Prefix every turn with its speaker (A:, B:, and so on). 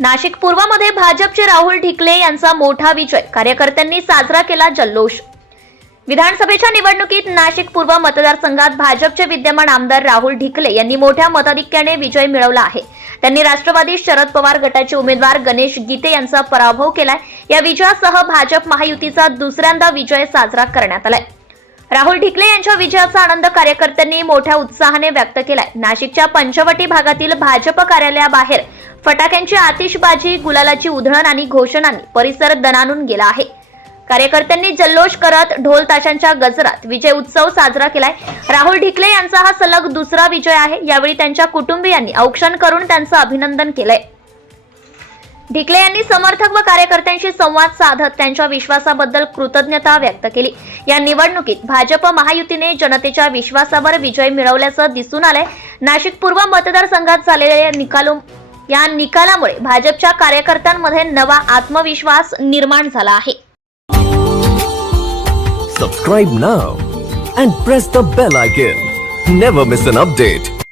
A: नाशिक पूर्वमध्ये भाजपचे राहुल ढिकले यांचा मोठा विजय. कार्यकर्त्यांनी साजरा केला जल्लोष. विधानसभेच्या निवडणुकीत नाशिक पूर्व मतदारसंघात भाजपचे विद्यमान आमदार राहुल ढिकले यांनी मोठ्या मताधिक्याने विजय मिळवला आहे. त्यांनी राष्ट्रवादी शरद पवार गटाचे उमेदवार गणेश गीते यांचा पराभव केलाय. या विजयासह भाजप महायुतीचा दुसऱ्यांदा विजय साजरा करण्यात आलाय. राहुल ढिकले यांच्या विजयाचा आनंद कार्यकर्त्यांनी मोठ्या उत्साहाने व्यक्त केलाय. नाशिकच्या पंचवटी भागातील भाजप कार्यालयाबाहेर फटाक्यांची आतिषबाजी गुलालाची उधळण आणि घोषणांनी परिसर दणानून गेला आहे. कार्यकर्त्यांनी जल्लोष करत ढोल ताशांच्या गजरात विजय उत्सव साजरा केलाय. राहुल ढिकले यांचा हा सलग दुसरा विजय आहे. यावेळी त्यांच्या कुटुंबियांनी औक्षण करून त्यांचं अभिनंदन केलंय. ढिकले यांनी समर्थक व कार्यकर्त्यांशी संवाद साधत त्यांच्या विश्वासाबद्दल कृतज्ञता व्यक्त केली. या निवडणुकीत भाजप महायुतीने जनतेच्या विश्वासावर विजय मिळवल्याचं दिसून आलंय. नाशिक पूर्व मतदारसंघात झालेल्या निकालो या निकालामुळे भाजपच्या कार्यकर्त्यांमध्ये नवा आत्मविश्वास निर्माण झाला आहे.
B: सबस्क्राईब ना and press the bell icon never miss an update